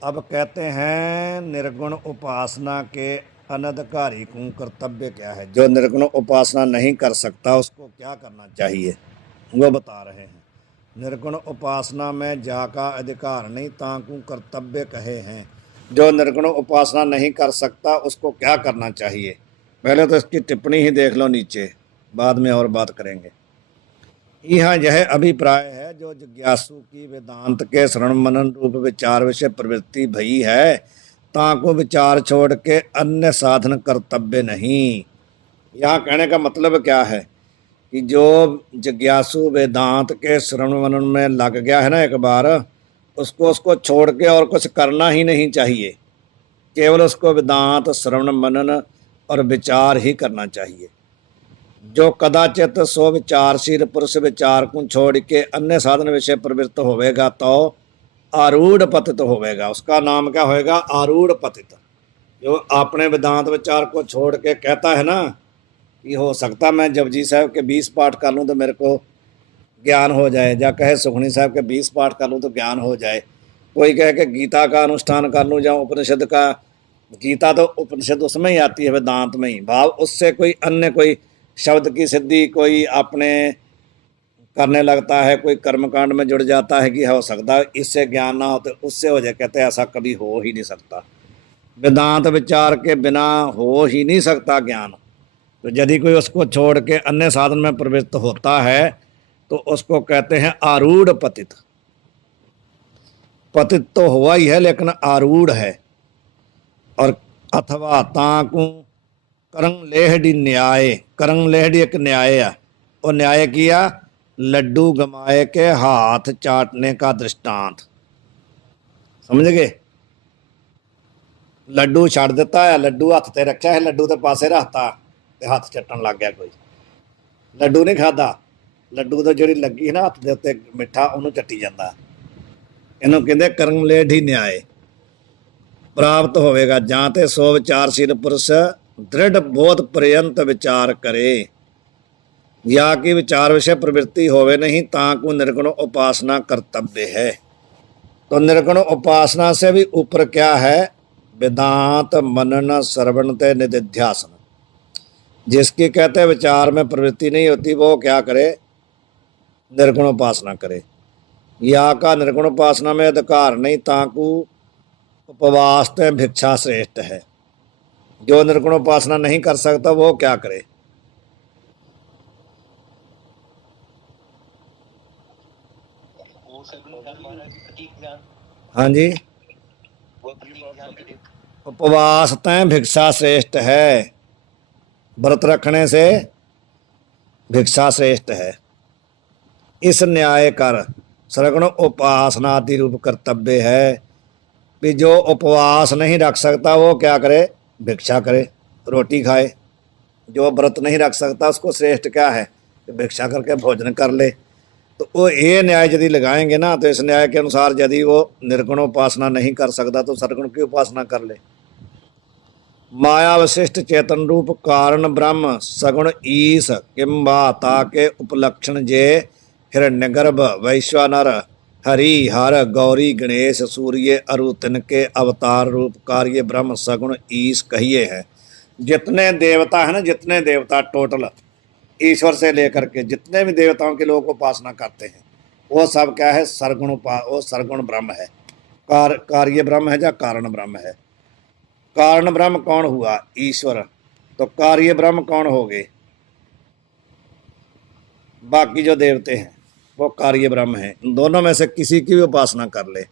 अब कहते हैं निर्गुण उपासना के अनधिकारी को कर्तव्य क्या है। जो निर्गुण उपासना नहीं कर सकता उसको क्या करना चाहिए, वो बता रहे हैं। निर्गुण उपासना में जाका अधिकार नहीं ताकू कर्तव्य कहे हैं। जो निर्गुण उपासना नहीं कर सकता उसको क्या करना चाहिए। पहले तो इसकी टिप्पणी ही देख लो नीचे, बाद में और बात करेंगे। यहाँ यह अभिप्राय है जो जिज्ञासु की वेदांत के श्रवण मनन रूप विचार विषय प्रवृत्ति भई है ताको विचार छोड़ के अन्य साधन कर्तव्य नहीं। यहाँ कहने का मतलब क्या है कि जो जिज्ञासु वेदांत के श्रवण मनन में लग गया है ना एक बार, उसको उसको छोड़ के और कुछ करना ही नहीं चाहिए। केवल उसको वेदांत श्रवण मनन और विचार ही करना चाहिए। जो कदाचित सो विचारशील पुरुष विचार को छोड़ के अन्य साधन विषय प्रवृत्त होवेगा तो आरूढ़ पतित होवेगा। उसका नाम क्या होएगा? आरूढ़ पतित। जो अपने वेदांत विचार को छोड़ के कहता है ना कि हो सकता मैं जपजी साहब के 20 पाठ कर लूँ तो मेरे को ज्ञान हो जाए, या कहे सुखनी साहब के 20 पाठ कर लूँ तो ज्ञान हो जाए, कोई कहे कि गीता का अनुष्ठान कर लूँ या उपनिषद का। गीता तो उपनिषद उसमें ही आती है, वेदांत में ही भाव। उससे कोई अन्य कोई शब्द की सिद्धि कोई अपने करने लगता है, कोई कर्मकांड में जुड़ जाता है कि हो सकता है इससे ज्ञान ना हो तो उससे हो जाए। कहते हैं ऐसा कभी हो ही नहीं सकता, वेदांत विचार के बिना हो ही नहीं सकता ज्ञान। तो यदि कोई उसको छोड़ के अन्य साधन में प्रवृत्त होता है तो उसको कहते हैं आरूढ़ पतित। पतित तो हुआ ही है लेकिन आरूढ़ है। और अथवा ताकू करंग लेहड़ी न्याय, करंग लेहड़ी एक न्याय है। और न्याय किया लड्डू गमाए के हाथ चाटने का दृष्टांत। समझ गए? लड्डू छाड़ देता है, लड्डू हाथ ते रखा है, लड्डू तो पासे रखता ते हाथ चटन लग गया। कोई लड्डू नहीं खाता, लड्डू तो जी लगी ना हाथ के उत्ते मिठा उन्होंने चट्टी जाता। इन्हों कहते करंग लेहड़ी न्याय प्राप्त होवेगा जाते सो विचारशील पुरुष दृढ़ बोध पर्यंत विचार करे या कि विचार विषय प्रवृत्ति होवे नहीं ताकू निर्गुण उपासना कर्तव्य है। तो निर्गुण उपासना से भी ऊपर क्या है? वेदांत मनन श्रवण ते निधिध्यासन। जिसकी कहते विचार में प्रवृत्ति नहीं होती वो क्या करे? निर्गुण उपासना करे। या का निर्गुण उपासना में अधिकार नहीं ताकू उपवास ते भिक्षा श्रेष्ठ है। जो निर्गुण उपासना नहीं कर सकता वो क्या करे? हाँ जी, उपवास तय भिक्षा श्रेष्ठ है। व्रत रखने से भिक्षा श्रेष्ठ है। इस न्याय कर सगुण उपासना आदि रूप कर्तव्य है कि जो उपवास नहीं रख सकता वो क्या करे? भिक्षा करे, रोटी खाए। जो व्रत नहीं रख सकता उसको श्रेष्ठ क्या है कि भिक्षा करके भोजन कर ले। तो वो ये न्याय यदि लगाएंगे ना तो इस न्याय के अनुसार यदि वो निर्गुण उपासना नहीं कर सकता तो सरगुण की उपासना कर ले। माया विशिष्ट चेतन रूप कारण ब्रह्म सगुण ईश किम्बा ताके उपलक्षण जे हिरण्यगर्भ वैश्वानर हरि हर गौरी गणेश सूर्य अरु तिनके अवतार रूप कार्य ब्रह्म सगुण ईश कहिए हैं। जितने देवता है ना, जितने देवता टोटल ईश्वर से लेकर के जितने भी देवताओं के लोग उपासना करते हैं वो सब क्या है? सरगुण वो सरगुण ब्रह्म है। कार्य ब्रह्म है या कारण ब्रह्म है? कारण ब्रह्म कौन हुआ? ईश्वर। तो कार्य ब्रह्म कौन हो गए? बाकी जो देवते हैं वो कार्य ब्रह्म है। इन दोनों में से किसी की भी उपासना कर ले।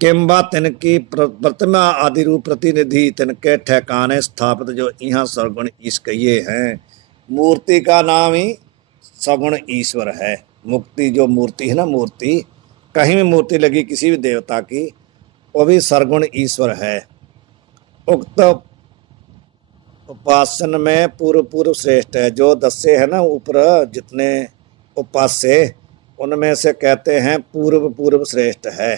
किम्बा तिनकी प्रतिमा आदि रूप प्रतिनिधि तिनके ठिकाने स्थापित जो यहाँ सरगुण ईश कहिए हैं। मूर्ति का नाम ही सगुण ईश्वर है। मुक्ति जो मूर्ति है ना, मूर्ति कहीं भी मूर्ति लगी किसी भी देवता की वो भी सरगुण ईश्वर है। उक्त उपासन में पूर्व पूर्व श्रेष्ठ है। जो दस्से है ना ऊपर जितने उपास्य उनमें से कहते हैं पूर्व पूर्व श्रेष्ठ है।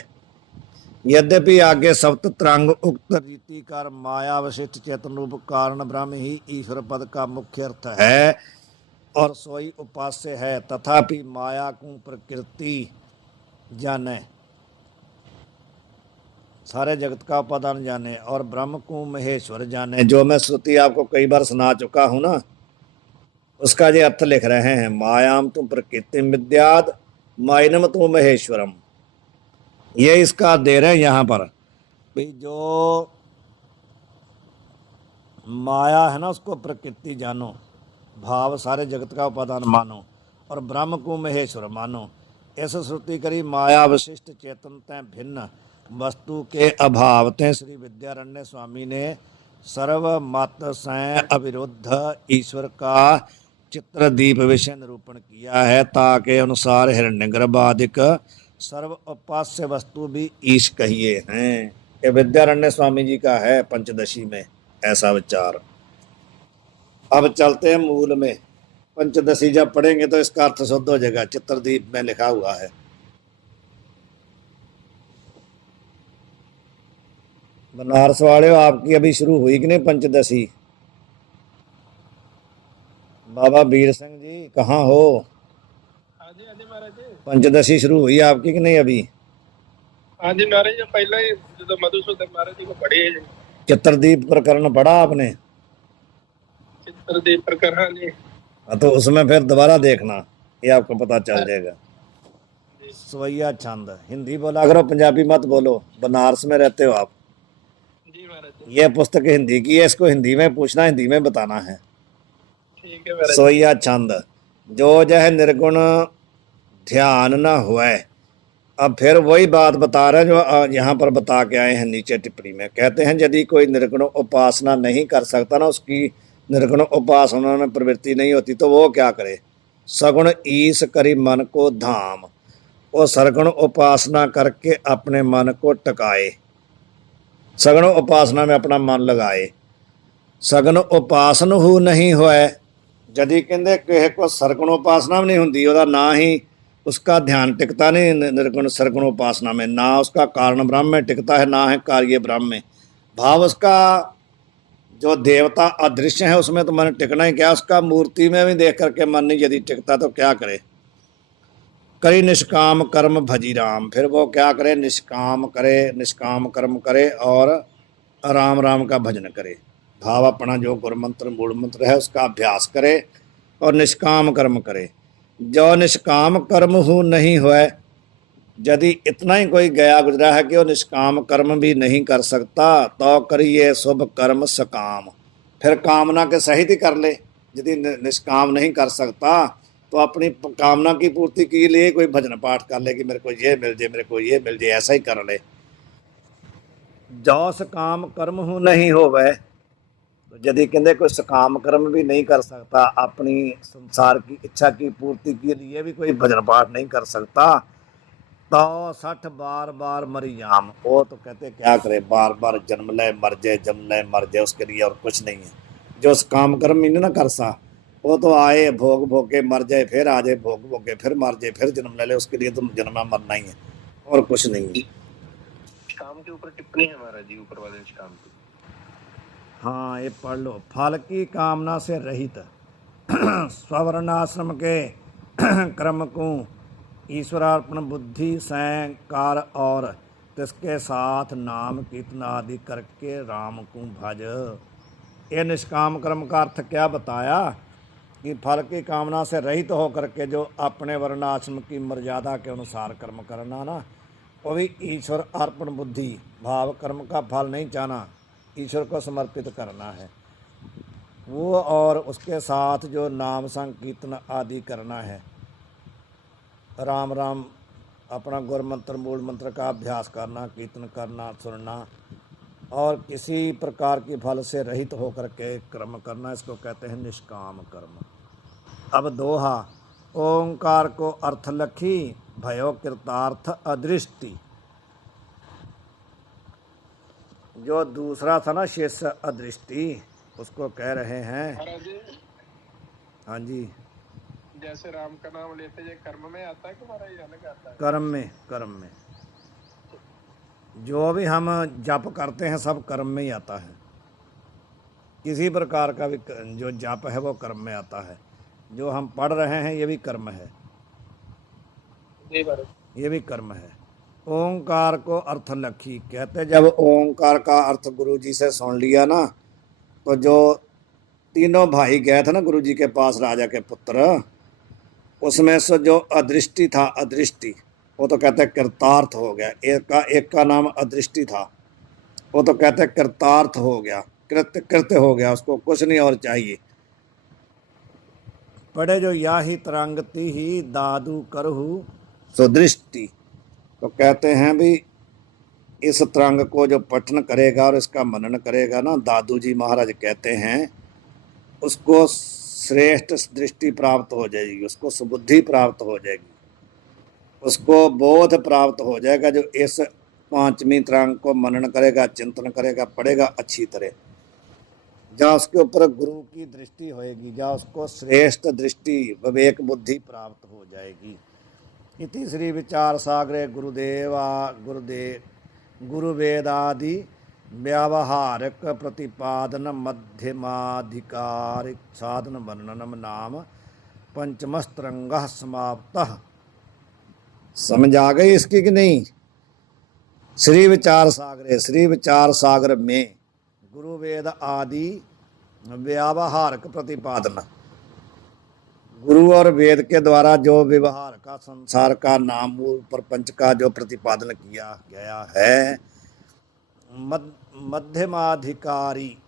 यद्यपि आगे सप्त त्रांग उक्त रीतिकार माया विशिष्ट चेतन रूप कारण ब्रह्म ही ईश्वर पद का मुख्य अर्थ है और सोई उपास्य है, तथापि माया को प्रकृति जाने सारे जगत का उपादान जाने और ब्रह्म को महेश्वर जाने। जो मैं श्रुति आपको कई बार सुना चुका हूं ना, उसका ये अर्थ लिख रहे हैं, मायाम तुम प्रकृति विद्याद माइनम तुम महेश्वरम। ये इसका दे रहे हैं यहाँ पर भाई, जो माया है ना उसको प्रकृति जानो, भाव सारे जगत का उपादान मानो, और ब्रह्म को महेश्वर मानो। ऐसा श्रुति करी माया विशिष्ट चेतन तय भिन्न वस्तु के अभाव ते श्री विद्यारण्य स्वामी ने सर्वमत से अविरुद्ध ईश्वर का चित्रदीप विषय निरूपण किया है, ताकि अनुसार हिरण्यगर्भादिक सर्व उपास्य वस्तु भी ईश कहिए हैं। ये विद्यारण्य स्वामी जी का है पंचदशी में ऐसा विचार। अब चलते हैं मूल में। पंचदशी जब पढ़ेंगे तो इसका अर्थ शुद्ध हो जाएगा। चित्रदीप में लिखा हुआ है। बनारस वाले आपकी अभी शुरू हुई कि नहीं पंचदशी? बाबा वीर सिंह जी कहाँ हो? हाँ जी महाराज जी। पंचदशी शुरू हुई आपकी कि नहीं अभी? हाँ जी महाराज जी, पहले ही जो मधुसूदन महाराज जी को पढ़ी है। चित्रदीप प्रकरण पढ़ा आपने? चित्रदीप प्रकरण जी। तो उसमें फिर दोबारा देखना, ये आपको पता चल जाएगा। सवैया छंद हिंदी बोला करो, पंजाबी मत बोलो, बनारस में रहते हो आप। जी महाराज जी। ये पुस्तक हिंदी की है, इसको हिंदी में पूछना, हिंदी में बताना है। ठीक है महाराज। सवैया छंद जो जह निर्गुण ध्यान न हुए। अब फिर वही बात बता रहे हैं जो यहाँ पर बता के आए हैं नीचे टिप्पणी में। कहते हैं यदि कोई निर्गुण उपासना नहीं कर सकता ना, उसकी निर्गुण उपासना में प्रवृत्ति नहीं होती, तो वो क्या करे? सगुण ईश करी मन को धाम। वो सरगुण उपासना करके अपने मन को टकाए, सगुण उपासना में अपना मन लगाए। सगुण उपासन हो नहीं होए। यदि कहते किसी को सरगुण उपासना में नहीं होती, ਉਹਦਾ ना ही उसका ध्यान टिकता नहीं निर्गुण सरगुण उपासना में, ना उसका कारण ब्रह्म में टिकता है, ना है कार्य ब्रह्म में। भाव उसका जो देवता अदृश्य है उसमें तो मन टिकना ही क्या, उसका मूर्ति में भी देख करके मन नहीं यदि टिकता तो क्या करे? करी निष्काम कर्म भजी राम। फिर वो क्या करे? निष्काम करे, निष्काम कर्म करे और राम राम का भजन करे। भाव अपना जो गुरु मंत्र मूल मंत्र है उसका अभ्यास करे और निष्काम कर्म करे। जो निष्काम कर्म हो नहीं हुए, यदि इतना ही कोई गया गुजरा है कि वो निष्काम कर्म भी नहीं कर सकता, तो करिए शुभ कर्म सकाम। फिर कामना के सहित ही कर ले। यदि निष्काम नहीं कर सकता तो अपनी कामना की पूर्ति के लिए कोई भजन पाठ कर ले कि मेरे को ये मिल जाए, मेरे को ये मिल जाए, ऐसा ही कर ले। जो सकाम कर्म हो नहीं हो वह, यदि कहते कोई सकाम कर्म भी नहीं कर सकता, अपनी संसार की इच्छा की पूर्ति के लिए भी कोई भजन पाठ नहीं कर सकता, तो 60 बार बार मरी जाम। वो तो कहते क्या करे? बार बार जन्म ले मर जाए, जन्म ले मर जाए, उसके लिए और कुछ नहीं है। जो काम कर्म ही ना कर सा, वो तो आए भोग भोगे मर जाए, फिर आ जाए भोग भोगे फिर मर जाए, फिर जन्म ले ले, उसके लिए तो जन्म मरना ही है और कुछ नहीं है। काम के ऊपर टिप्पणी है महाराज जी, ऊपर वाले काम की। हाँ ये पढ़ लो। फल की कामना से रहित स्ववर्णाश्रम के क्रम को ईश्वरार्पण बुद्धि से कार और तिसके साथ नाम कीर्तन आदि करके राम को भज। ये निष्काम कर्म का अर्थ क्या बताया कि फल की कामना से रहित होकर के जो अपने वर्णाश्रम की मर्यादा के अनुसार कर्म करना ना, वो भी ईश्वर अर्पण बुद्धि भाव, कर्म का फल नहीं चाहना, ईश्वर को समर्पित करना है वो, और उसके साथ जो नाम संकीर्तन आदि करना है, राम राम अपना गुरु मंत्र मूल मंत्र का अभ्यास करना, कीर्तन करना, सुनना, और किसी प्रकार की फल से रहित होकर के कर्म करना, इसको कहते हैं निष्काम कर्म। अब दोहा। ओंकार को अर्थ लखी भयो कृतार्थ अदृष्टि। जो दूसरा था ना शेष अदृष्टि, उसको कह रहे हैं। हाँ जी। जैसे राम का नाम लेते ये कर्म में आता है कि हमारा ये अलग आता है? कर्म में, कर्म में जो भी हम जप करते हैं सब कर्म में ही आता है। किसी प्रकार का भी जो जप है वो कर्म में आता है। जो हम पढ़ रहे हैं ये भी कर्म है, ये भी कर्म है। ओंकार को अर्थ लखी। कहते जब ओंकार का अर्थ गुरु जी से सुन लिया ना, तो जो तीनों भाई गए थे ना गुरु जी के पास, राजा के पुत्र, उसमें से जो अदृष्टि था, अदृष्टि, वो तो कहते कृतार्थ हो गया। एक का नाम अदृष्टि था, वो तो कहते कृतार्थ हो गया, कृत्य कृत्य हो गया, उसको कुछ नहीं और चाहिए। पढ़े जो या ही तरांगती ही दादू करहु सुदृष्टि। तो कहते हैं भी इस तरंग को जो पठन करेगा और इसका मनन करेगा ना, दादू जी महाराज कहते हैं, उसको श्रेष्ठ दृष्टि प्राप्त हो जाएगी, उसको सुबुद्धि प्राप्त हो जाएगी, उसको बोध प्राप्त हो जाएगा। जो इस पांचवी तरंग को मनन करेगा, चिंतन करेगा, पढ़ेगा अच्छी तरह, जहाँ उसके ऊपर गुरु की दृष्टि होएगी, जहाँ उसको श्रेष्ठ दृष्टि विवेक बुद्धि प्राप्त हो जाएगी। इति श्री विचार सागरे गुरुवेदादि व्यावहारिक प्रतिपादन मध्यमाधिकारिक साधन वर्णनम नाम पंचमस्तरंगः समाप्तः। समझ आ गई इसकी कि नहीं? श्री विचार सागर में गुरु वेद आदि व्यावहारिक प्रतिपादन, गुरु और वेद के द्वारा जो व्यवहार का, संसार का, नाम मूल प्रपंच का जो प्रतिपादन किया गया है, मध्यमाधिकारी,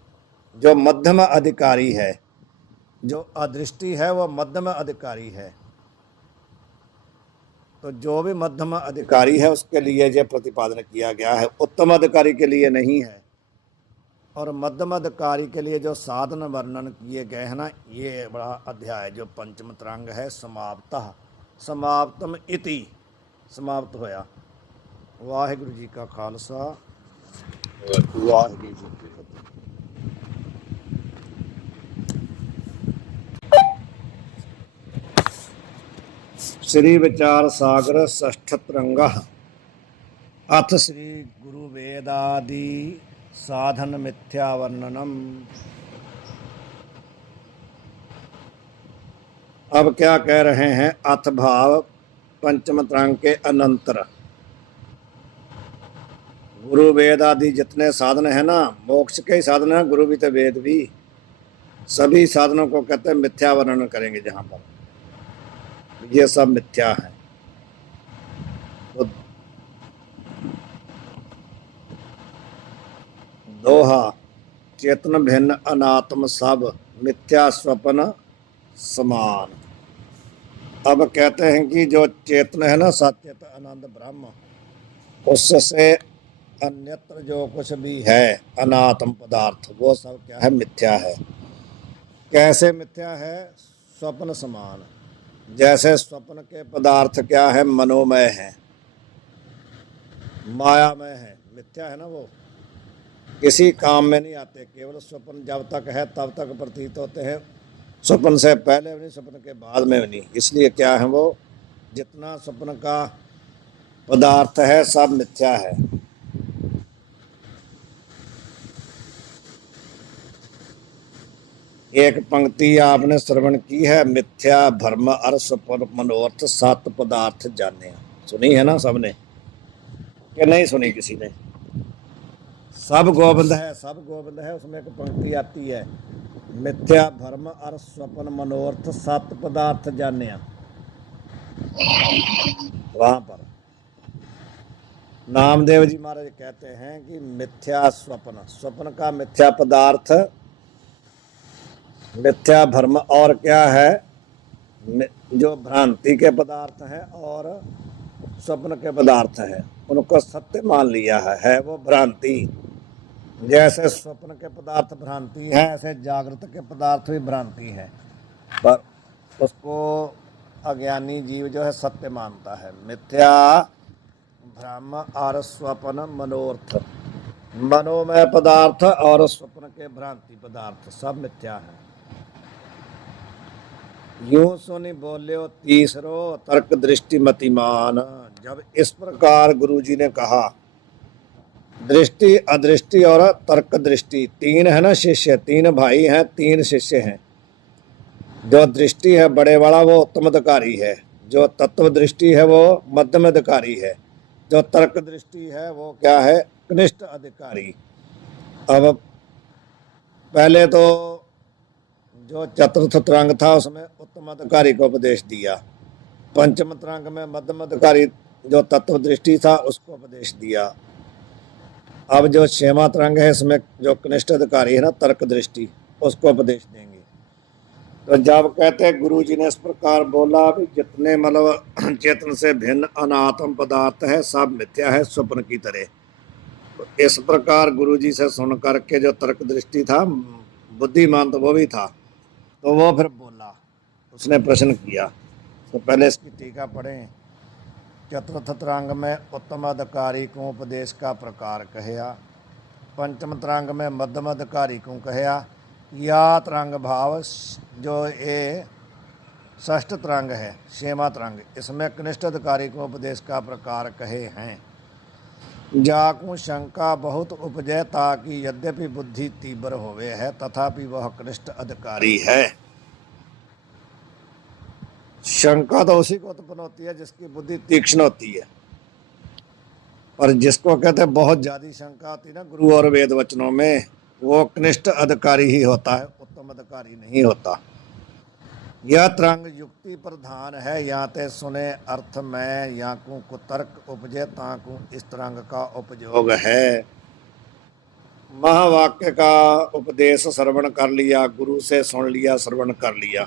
जो मध्यम अधिकारी है, जो अदृष्टि है वो मध्यम अधिकारी है। तो जो भी मध्यम अधिकारी है उसके लिए यह प्रतिपादन किया गया है, उत्तम अधिकारी के लिए नहीं है। और मध्यम अधिकारी के लिए जो साधन वर्णन किए गए हैं ना, ये बड़ा अध्याय जो पंचम तरंग है, समाप्तः, समाप्तम इति, समाप्त होया। वाहिगुरु जी का खालसा, वाहिगुरु जी की फतेह। श्री विचार सागर षष्ठ तरंगः अथ श्री गुरु वेदादि साधन मिथ्या वर्णनम। अब क्या कह रहे हैं? अथ भाव पंचम तरंग के अनंतर गुरु वेद आदि जितने साधन है ना, मोक्ष के ही साधन है, गुरु भी तो वेद भी, सभी साधनों को कहते हैं मिथ्या वर्णन करेंगे। जहां पर ये सब मिथ्या है। तो दोहा, चेतन भिन्न अनात्म सब, मिथ्या स्वप्न समान। अब कहते हैं कि जो चेतन है ना, सचेत आनंद ब्रह्म, उससे अन्यत्र जो कुछ भी है अनात्म पदार्थ, वो सब क्या है? मिथ्या है। कैसे मिथ्या है? स्वप्न समान। जैसे स्वप्न के पदार्थ क्या है? मनोमय है, मायामय है, मिथ्या है ना, वो किसी काम में नहीं आते। केवल स्वप्न जब तक है तब तक प्रतीत होते हैं, स्वप्न से पहले भी नहीं, स्वप्न के बाद में भी नहीं। इसलिए क्या है, वो जितना स्वप्न का पदार्थ है सब मिथ्या है। एक पंक्ति आपने श्रवण की है, मिथ्या भ्रम अर स्वप्न मनोर्थ सात पदार्थ जाने। सुनी है ना सबने, कि नहीं सुनी किसी ने? सब गोविंद है, सब गोविंद है। उसमें एक पंक्ति आती है, मिथ्या भ्रम अर स्वप्न मनोर्थ सात पदार्थ जाने। वहां पर नामदेव जी महाराज कहते हैं कि मिथ्या स्वप्न, स्वप्न का मिथ्या पदार्थ, मिथ्या भ्रम, और क्या है? जो भ्रांति के पदार्थ है और स्वप्न के पदार्थ है, उनको सत्य मान लिया है वो भ्रांति। जैसे स्वप्न के पदार्थ भ्रांति है, ऐसे जागृत के पदार्थ भी भ्रांति है, पर उसको अज्ञानी जीव जो है सत्य मानता है। मिथ्या भ्रम और स्वप्न मनोर्थ, मनोमय पदार्थ और स्वप्न के भ्रांति पदार्थ सब मिथ्या है। यूं सुनी बोल्यो तीसरो तर्क दृष्टि मतिमान। जब इस प्रकार गुरु जी ने कहा, दृष्टि, अदृष्टि और तर्क दृष्टि, तीन है ना शिष्य, तीन भाई हैं, तीन शिष्य हैं। जो दृष्टि है बड़े वाला वो उत्तम अधिकारी है, जो तत्व दृष्टि है वो मध्यम अधिकारी है, जो तर्क दृष्टि है वो क्या है, कनिष्ठ अधिकारी। अब पहले तो जो चतुर्थ तरंग था उसमें उत्तम अधिकारी को उपदेश दिया, पंचम तरंग में मध्यम अधिकारी जो तत्व दृष्टि था उसको उपदेश दिया। अब जो छेमा तरंग है इसमें जो कनिष्ठ अधिकारी है ना तर्क दृष्टि, उसको उपदेश देंगे। तो जब कहते हैं गुरु जी ने इस प्रकार बोला भी जितने मतलब चेतन से भिन्न अनात्म पदार्थ है सब मिथ्या है स्वप्न की तरह, तो इस प्रकार गुरु जी से सुन करके जो तर्क दृष्टि था बुद्धिमान तो वो भी था, तो वो फिर बोला, उसने प्रश्न किया। तो पहले इसकी टीका पढ़ें। चतुर्थ तरंग में उत्तम अधिकारी को उपदेश का प्रकार कहया, पंचम तरंग में मध्यम अधिकारी को कहया, या तरंग भाव जो ये षष्ठ तरंग है छेमा तरंग, इसमें कनिष्ठ अधिकारी को उपदेश का प्रकार कहे हैं। जाकू शंका बहुत उपजय ताकि यद्यपि बुद्धि तीव्र होवे है तथापि वह कनिष्ठ अधिकारी है। शंका तो उसी को उत्पन्न होती है जिसकी बुद्धि तीक्ष्ण होती है, और जिसको कहते हैं बहुत ज्यादा शंका होती है ना गुरु और वेद वचनों में, वो कनिष्ठ अधिकारी ही होता है, उत्तम अधिकारी नहीं होता। यह तरंग युक्ति प्रधान है, या ते सुने अर्थ में या को तर्क उपजे ताकू इस तरंग का उपयोग है। महावाक्य का उपदेश श्रवण कर लिया, गुरु से सुन लिया, श्रवण कर लिया,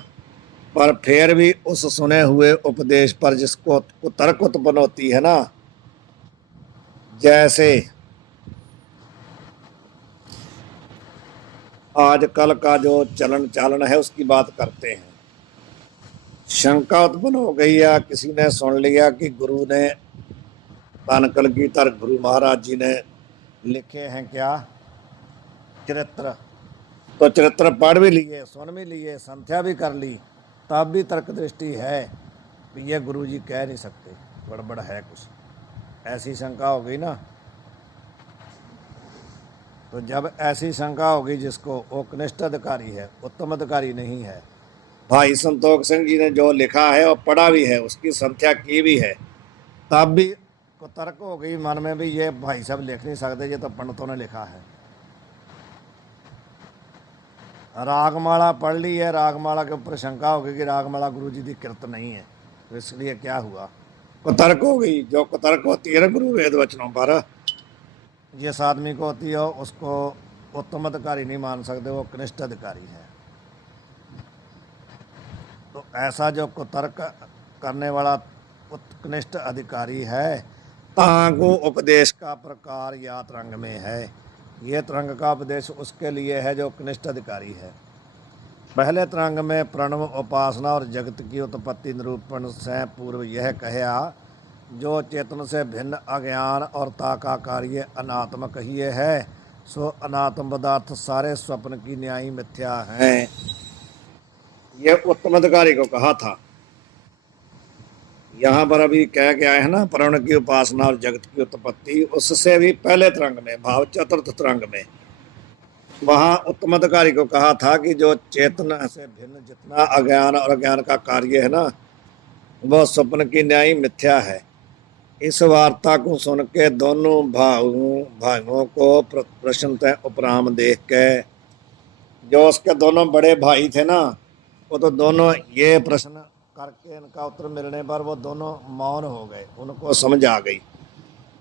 पर फिर भी उस सुने हुए उपदेश पर जिसको तर्क उत्पन्न होती है ना, जैसे आजकल का जो चलन चालन है उसकी बात करते हैं, शंका उत्पन्न हो गई या किसी ने सुन लिया कि गुरु ने तानकल गीता गुरु महाराज जी ने लिखे हैं क्या चरित्र, तो चरित्र पढ़ भी लिए, सुन भी लिए, संध्या भी कर ली, तब भी तर्क दृष्टि है कि ये गुरु जी कह नहीं सकते, गड़बड़ है कुछ, ऐसी शंका हो गई ना। तो जब ऐसी शंका होगी जिसको वो कनिष्ठ अधिकारी है, उत्तम अधिकारी नहीं है। भाई संतोख सिंह जी ने जो लिखा है और पढ़ा भी है, उसकी संध्या की भी है, तब भी को तर्क हो गई मन में भी ये भाई साहब लिख नहीं सकते, ये तो पंडितों ने लिखा है। रागमाला पढ़ ली है, रागमाला के ऊपर शंका हो गई कि रागमाला गुरु जी की कृत नहीं है, तो इसलिए क्या हुआ, कुतर्क हो गई। जो कुतर्क होती है ना गुरु वेद वचनों पर, जिस आदमी को होती है उसको उत्तम अधिकारी नहीं मान सकते, वो कनिष्ठ अधिकारी है। तो ऐसा जो कुतर्क करने वाला कनिष्ठ अधिकारी है, तांगो उपदेश का प्रकार या तरंग में है, ये तरंग का उपदेश उसके लिए है जो कनिष्ठ अधिकारी है। पहले तरंग में प्रणव उपासना और जगत की उत्पत्ति निरूपण से पूर्व यह कहया, जो चेतन से भिन्न अज्ञान और ताका कार्य अनात्म कहिए है, सो अनात्म पदार्थ सारे स्वप्न की न्यायी मिथ्या हैं। यह उत्तम अधिकारी को कहा था। यहाँ पर अभी कह के आए हैं ना प्रण की उपासना और जगत की उत्पत्ति, उससे भी पहले तरंग में भाव चतुर्थ तरंग में वहाँ उत्तम अधिकारी को कहा था कि जो चेतन से भिन्न जितना अज्ञान और अज्ञान का कार्य है ना, वह स्वप्न की न्यायी मिथ्या है। इस वार्ता को सुन के दोनों भाइयों को प्रश्न उपराम देख के, जो उसके दोनों बड़े भाई थे ना, वो तो दोनों ये प्रश्न करके इनका उत्तर मिलने पर वो दोनों मौन हो गए, उनको समझ आ गई।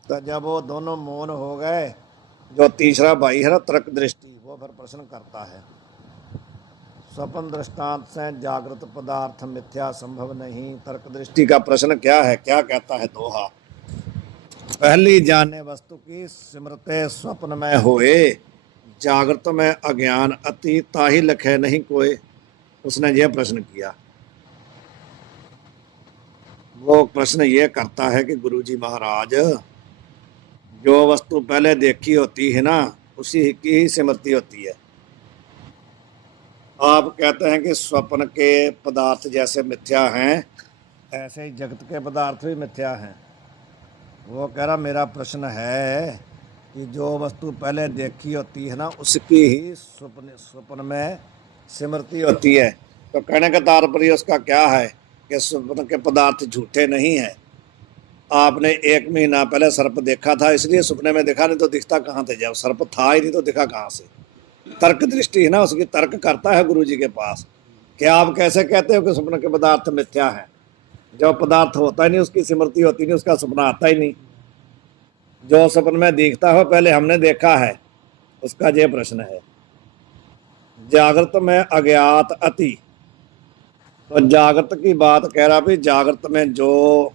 तो जब वो दोनों मौन हो गए, जो तीसरा भाई है ना तर्क दृष्टि, वो फिर प्रश्न करता है, स्वप्न दृष्टांत से जागृत पदार्थ मिथ्या संभव नहीं। तर्क दृष्टि का प्रश्न क्या है, क्या कहता है दोहा, पहली जाने वस्तु की सिमरते स्वप्न में होए, जागृत में अज्ञान अति ताही लखे नहीं कोई। उसने यह प्रश्न किया। वो प्रश्न ये करता है कि गुरुजी महाराज, जो वस्तु पहले देखी होती है ना, उसी की ही स्मृति होती है। आप कहते हैं कि स्वप्न के पदार्थ जैसे मिथ्या हैं, ऐसे ही जगत के पदार्थ भी मिथ्या हैं। वो कह रहा मेरा प्रश्न है कि जो वस्तु पहले देखी होती है ना, उसकी ही स्वप्न में स्मृति होती है। तो कहने का तात्पर्य उसका क्या है कि स्वप्न के पदार्थ झूठे नहीं हैं। आपने 1 महीना पहले सर्प देखा था इसलिए सपने में देखा, नहीं तो दिखता कहाँ थे? जब सर्प था ही नहीं तो दिखा कहाँ से? तर्क दृष्टि है ना उसकी, तर्क करता है गुरु जी के पास। क्या आप कैसे कहते हो कि स्वप्न के पदार्थ मिथ्या है? जो पदार्थ होता ही नहीं उसकी स्मृति होती नहीं, उसका सपना आता ही नहीं। जो सपन में दिखता हो पहले हमने देखा है, उसका ये प्रश्न है। जागृत में अज्ञात अति, तो जागृत की बात कह रहा भी, जागृत में जो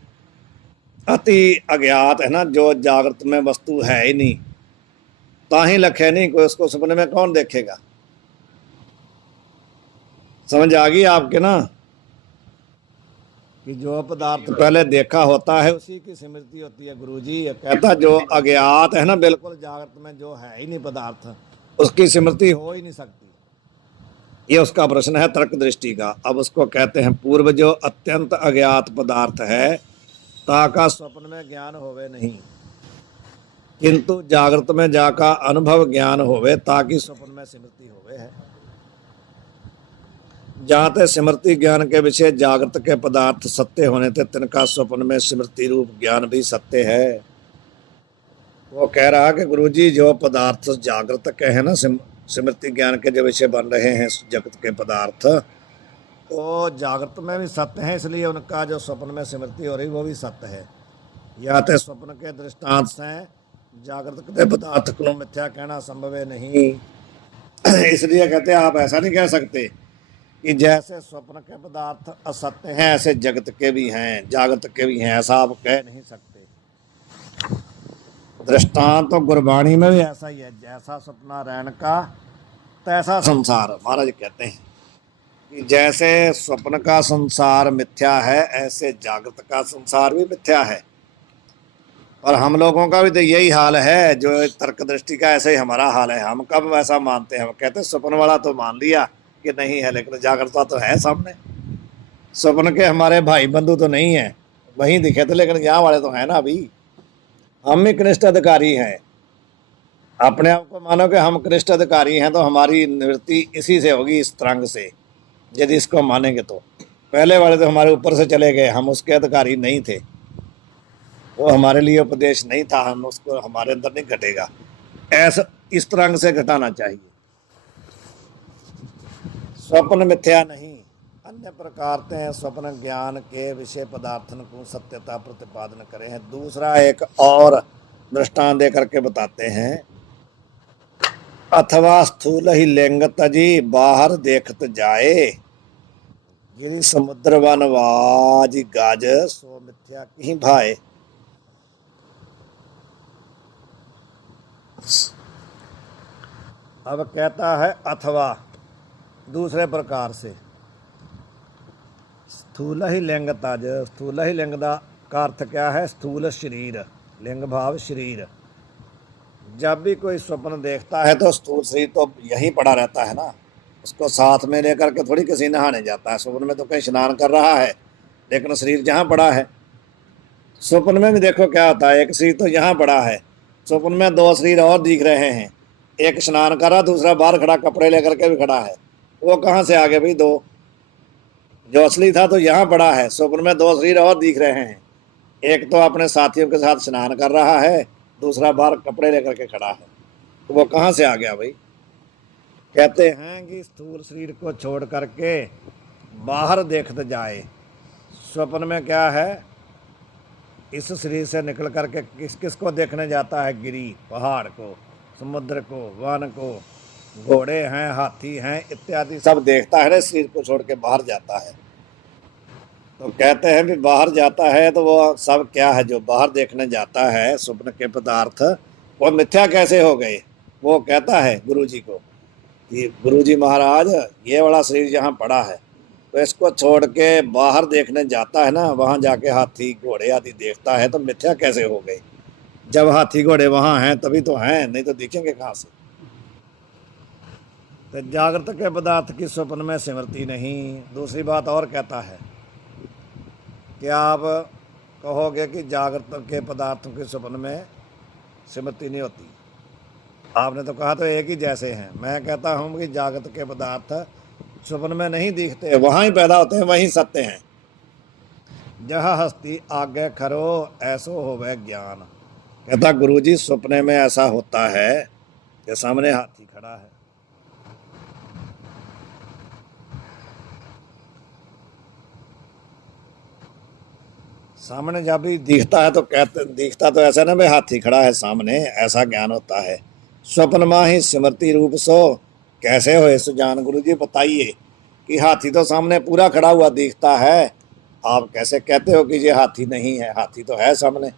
अति अज्ञात है ना, जो जागृत में वस्तु है ही नहीं, ताही लखे नहीं कोई, उसको सपने में कौन देखेगा? समझ आ गई आपके ना, कि जो पदार्थ पहले देखा होता है उसी की स्मृति होती है। गुरुजी ये कहता जो अज्ञात है ना, बिल्कुल जागृत में जो है ही नहीं पदार्थ, उसकी स्मृति हो ही नहीं सकती। ये उसका प्रश्न है तर्क दृष्टि का। अब उसको कहते हैं पूर्व जो अत्यंत अज्ञात पदार्थ है, ताका स्वप्न में ज्ञान होवे नहीं, किंतु जागृत में जाका अनुभव ज्ञान होवे, ताकि स्वप्न में स्मृति होवे है। जहाँ ते स्मृति ज्ञान के विषय जागृत के पदार्थ सत्य होने थे, तिनका स्वप्न में स्मृति रूप ज्ञान भी सत्य है। वो कह रहा कि गुरुजी जो पदार्थ जागृत के हैं ना, स्मृति ज्ञान के जो विषय बन रहे हैं जगत के पदार्थ, वो जागृत में भी सत्य है, इसलिए उनका जो स्वप्न में स्मृति हो रही वो भी सत्य है। या तो स्वप्न के दृष्टांत से जागृत के पदार्थ को मिथ्या कहना संभव है नहीं। इसलिए कहते हैं आप ऐसा नहीं कह सकते कि जैसे स्वप्न के पदार्थ असत्य हैं ऐसे जगत के भी हैं, जागृत के भी हैं, ऐसा आप कह नहीं सकते। दृष्टांत तो गुरबाणी में भी ऐसा ही है, जैसा सपना रहन का तैसा संसार। महाराज कहते हैं कि जैसे स्वप्न का संसार मिथ्या है, ऐसे जागृत का संसार भी मिथ्या है। और हम लोगों का भी तो यही हाल है, जो तर्क दृष्टि का ऐसे ही हमारा हाल है। हम कब वैसा मानते हैं? हम कहते हैं स्वप्न वाला तो मान लिया कि नहीं है, लेकिन जागृता तो है सामने। स्वप्न के हमारे भाई बंधु तो नहीं है, वहीं दिखे थे, लेकिन यहाँ वाले तो हैं ना। अभी हम ही कनिष्ठ अधिकारी हैं। अपने आप को मानो कि हम कनिष्ठ अधिकारी हैं, तो हमारी निवृत्ति इसी से होगी, इस तरंग से, यदि इसको मानेंगे तो। पहले वाले तो हमारे ऊपर से चले गए, हम उसके अधिकारी नहीं थे, वो हमारे लिए उपदेश नहीं था, हम उसको हमारे अंदर नहीं घटेगा। ऐसा इस तरंग से घटाना चाहिए। स्वप्न मिथ्या नहीं, अन्य प्रकार ते स्वप्न ज्ञान के विषय पदार्थन को सत्यता प्रतिपादन करे हैं। दूसरा एक और दृष्टांत दे करके बताते हैं। अथवा स्थूल ही लिंग तजी बाहर देखत जाए, गिरि समुद्र वनवाज गाज सो मिथ्या कहीं भाए। अब कहता है अथवा दूसरे प्रकार से, स्थूल ही लिंग तज, स्थूल ही लिंग का अर्थ क्या है? स्थूल शरीर, लिंग भाव शरीर। जब भी कोई स्वप्न देखता है तो स्थूल शरीर तो यहीं पड़ा रहता है ना, उसको साथ में लेकर के थोड़ी किसी नहाने जाता है। स्वप्न में तो कहीं स्नान कर रहा है, लेकिन शरीर जहाँ पड़ा है। स्वप्न में भी देखो क्या होता है, एक शरीर तो यहाँ पड़ा है, स्वप्न में 2 शरीर और दिख रहे हैं। एक स्नान कर रहा, दूसरा बाहर खड़ा कपड़े लेकर के भी खड़ा है। वो कहाँ से आ गए भाई 2? जो असली था तो यहाँ पड़ा है, स्वप्न में 2 शरीर और दिख रहे हैं। एक तो अपने साथियों के साथ स्नान कर रहा है, दूसरा बाहर कपड़े लेकर के खड़ा है, तो वो कहाँ से आ गया भाई? कहते हैं कि स्थूल शरीर को छोड़ करके बाहर देखते जाए। स्वप्न में क्या है? इस शरीर से निकल करके किस किस को देखने जाता है? गिरी, पहाड़ को, समुद्र को, वन को, घोड़े हैं, हाथी हैं इत्यादि सब देखता है ना, शरीर को छोड़ के बाहर जाता है। तो कहते हैं भी बाहर जाता है तो वो सब क्या है जो बाहर देखने जाता है स्वप्न के पदार्थ, वो मिथ्या कैसे हो गए? वो कहता है गुरुजी को कि गुरुजी महाराज ये वाला शरीर जहाँ पड़ा है, तो इसको छोड़ के बाहर देखने जाता है ना, वहाँ जाके हाथी घोड़े आदि देखता है, तो मिथ्या कैसे हो गए? जब हाथी घोड़े वहाँ हैं तभी तो हैं, नहीं तो दिखेंगे कहाँ से? तो जागृत के पदार्थ की स्वप्न में स्मृति नहीं। दूसरी बात और कहता है, क्या आप कहोगे कि जागृत के पदार्थों के स्वप्न में स्मृति नहीं होती? आपने तो कहा तो एक ही जैसे हैं। मैं कहता हूँ कि जागृत के पदार्थ स्वप्न में नहीं दिखते, वहाँ ही पैदा होते हैं, वहीं सत्य हैं। जह हस्ती आगे खरो ऐसो होवे ज्ञान। कहता गुरुजी सपने में ऐसा होता है कि सामने हाथी खड़ा है, सामने जब भी दिखता है तो कहते दिखता तो ऐसा ना भाई हाथी खड़ा है सामने, ऐसा ज्ञान होता है। स्वप्न माँ ही स्मृति रूप सो कैसे हो सुजान। गुरु जी बताइए कि हाथी तो सामने पूरा खड़ा हुआ दिखता है, आप कैसे कहते हो कि ये हाथी नहीं है? हाथी तो है सामने,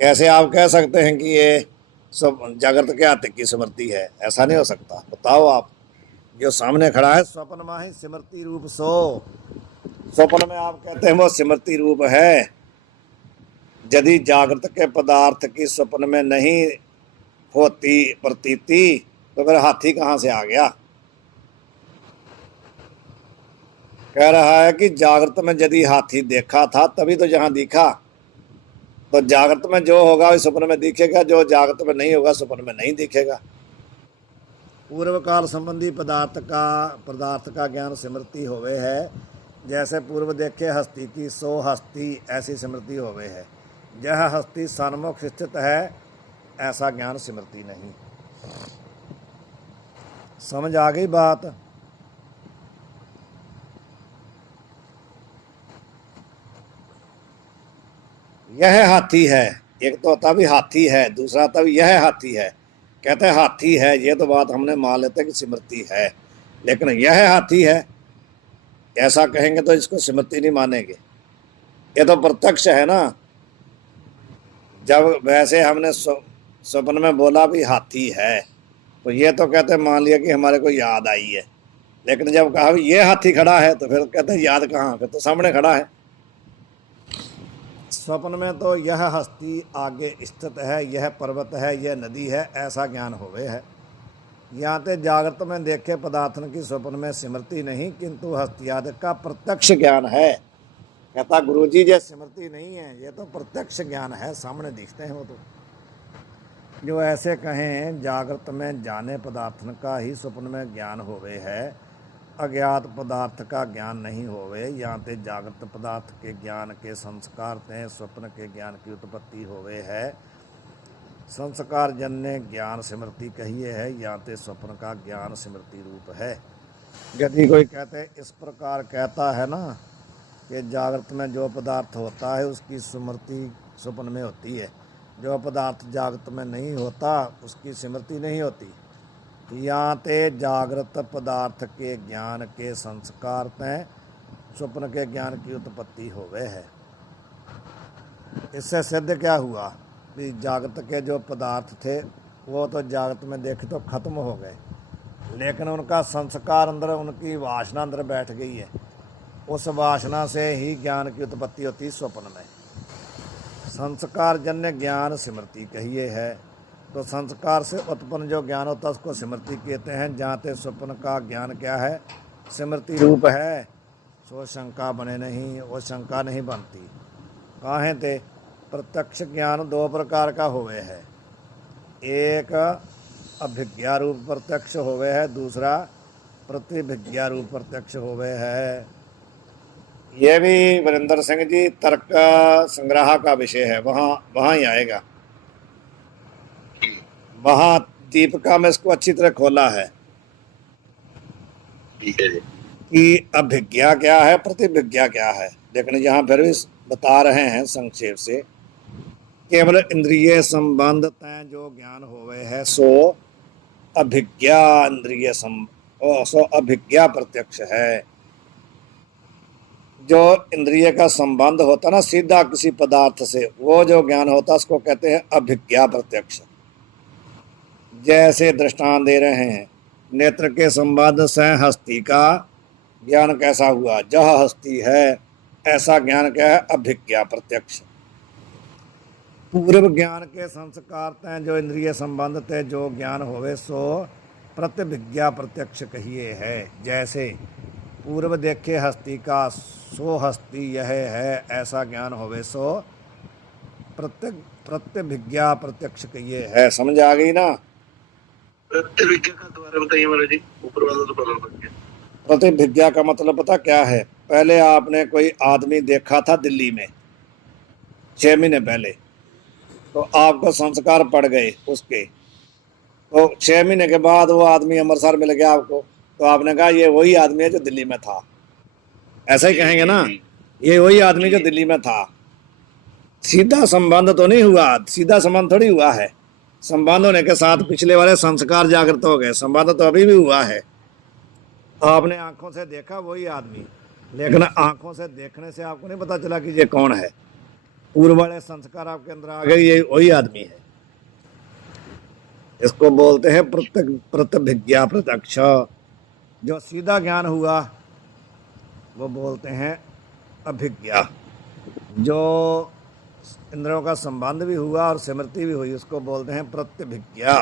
कैसे आप कह सकते हैं कि ये सब जागृत के हाथी की स्मृति है? ऐसा नहीं हो सकता, बताओ आप। जो सामने खड़ा है स्वप्न माँ ही स्मृति रूप सो, स्वप्न में आप कहते हैं वो स्मृति रूप है। यदि जागृत के पदार्थ की स्वप्न में नहीं होती प्रतीति तो फिर हाथी कहाँ से आ गया? कह रहा है कि जागृत में यदि हाथी देखा था तभी तो जहां दिखा, तो जागृत में जो होगा वो स्वप्न में दिखेगा, जो जागृत में नहीं होगा स्वप्न में नहीं दिखेगा। पूर्व काल संबंधी पदार्थ का ज्ञान स्मृति होवे है। जैसे पूर्व देखे हस्ती की सो हस्ती ऐसी स्मृति होवे है। यह हस्ती सन्मुख स्थित है ऐसा ज्ञान स्मृति नहीं। समझ आ गई बात? यह हाथी है, एक तो होता भी हाथी है, दूसरा होता भी यह हाथी है। कहते हैं हाथी है, ये तो बात हमने मान लेते कि स्मृति है, लेकिन यह हाथी है ऐसा कहेंगे तो इसको स्मृति नहीं मानेंगे। ये तो प्रत्यक्ष है ना। जब वैसे हमने स्वप्न में बोला भी हाथी है तो ये तो कहते हैं मान लिया कि हमारे को याद आई है, लेकिन जब कहा भी ये हाथी खड़ा है तो फिर कहते हैं याद कहाँ, फिर तो सामने खड़ा है। स्वप्न में तो यह हस्ती आगे स्थित है, यह पर्वत है, यह नदी है ऐसा ज्ञान होवे है। यहाँ ते जागृत में देखे पदार्थन की स्वप्न में स्मृति नहीं किंतु हस्तियाद का प्रत्यक्ष ज्ञान है। कहता गुरुजी ये स्मृति नहीं है, ये तो प्रत्यक्ष ज्ञान है, सामने दिखते हैं वो तो। जो ऐसे कहें जागृत में जाने पदार्थन का ही स्वप्न में ज्ञान होवे है, अज्ञात पदार्थ का ज्ञान नहीं होवे। यहाँ ते जागृत पदार्थ के ज्ञान के संस्कार ते स्वप्न के ज्ञान की उत्पत्ति होवे है। संस्कार जन्य ज्ञान स्मृति कहिए है, यहाँ ते स्वप्न का ज्ञान स्मृति रूप है। यदि कोई कहते इस प्रकार कहता है ना कि जागृत में जो पदार्थ होता है उसकी स्मृति स्वप्न में होती है, जो पदार्थ जागृत में नहीं होता उसकी स्मृति नहीं होती। यहाँ ते जागृत पदार्थ के ज्ञान के संस्कार तय स्वप्न के ज्ञान की उत्पत्ति होवे है। इससे सिद्ध क्या हुआ कि जागृत के जो पदार्थ थे वो तो जागृत में देखे तो खत्म हो गए, लेकिन उनका संस्कार अंदर, उनकी वासना अंदर बैठ गई है। उस वासना से ही ज्ञान की उत्पत्ति होती है स्वप्न में। संस्कार जन्य ज्ञान स्मृति कहिए है। तो संस्कार से उत्पन्न जो ज्ञान होता है उसको स्मृति कहते हैं। जहाँ ते स्वप्न का ज्ञान क्या है? स्मृति रूप है। सो शंका बने नहीं, वो शंका नहीं बनती। काहे ते प्रत्यक्ष ज्ञान दो प्रकार का होवे है, एक अभिज्ञा रूप प्रत्यक्ष होवे है, दूसरा प्रतिभिज्ञा रूप प्रत्यक्ष होवे है। ये भी वीरेंद्र सिंह जी तर्क संग्रह का विषय है, वहाँ ही आएगा। वहाँ दीपिका में इसको अच्छी तरह खोला है कि अभिज्ञा क्या है, प्रतिभिज्ञा क्या है। लेकिन यहाँ फिर भी बता रहे हैं संक्षेप से, केवल इंद्रिय संबंध तय जो ज्ञान होवे है सो अभिज्ञा इंद्रिय सो अभिज्ञा प्रत्यक्ष है। जो इंद्रिय का संबंध होता ना सीधा किसी पदार्थ से, वो जो ज्ञान होता है उसको कहते हैं अभिज्ञा प्रत्यक्ष। जैसे दृष्टांत दे रहे हैं, नेत्र के संबंध से हस्ती का ज्ञान कैसा हुआ? जह हस्ती है ऐसा ज्ञान क्या है? अभिज्ञा प्रत्यक्ष। पूर्व ज्ञान के संस्कार तय जो इंद्रिय संबंध तय जो ज्ञान होवे सो प्रतिभिज्ञा प्रत्यक्ष कहिए है। जैसे पूर्व देखे हस्ती का सो हस्ती यह है ऐसा ज्ञान होवे सो प्रतिभिज्ञा प्रत्यक्ष कहिए है। समझ आ गई ना? प्रतिभिज्ञा का द्वारा बताइए महाराज जी, ऊपर वाला तो पता लग गया। प्रतिभिज्ञा का मतलब पता क्या है? पहले आपने कोई आदमी देखा था दिल्ली में 6 महीने पहले, तो आपको संस्कार पड़ गए उसके, तो 6 महीने के बाद वो आदमी अमृतसर मिल गया आपको, तो आपने कहा ये वही आदमी है जो दिल्ली में था, ऐसा ही कहेंगे ना, ये वही आदमी जो दिल्ली में था। सीधा संबंध तो नहीं हुआ, सीधा संबंध थोड़ी हुआ है। संबंध होने के साथ पिछले वाले संस्कार जागृत हो गए, संबंध तो अभी भी हुआ है। आपने आंखों से देखा वही आदमी, लेकिन आंखों से देखने से आपको नहीं पता चला कि ये कौन है। पूर्व वाले संस्कार आपके अंदर आ गए, ये वही आदमी है। इसको बोलते हैं प्रतिभिज्ञा प्रत्यक्ष। जो सीधा ज्ञान हुआ वो बोलते हैं अभिज्ञा। जो इंद्रियों का संबंध भी हुआ और स्मृति भी हुई उसको बोलते हैं प्रतिभिज्ञा।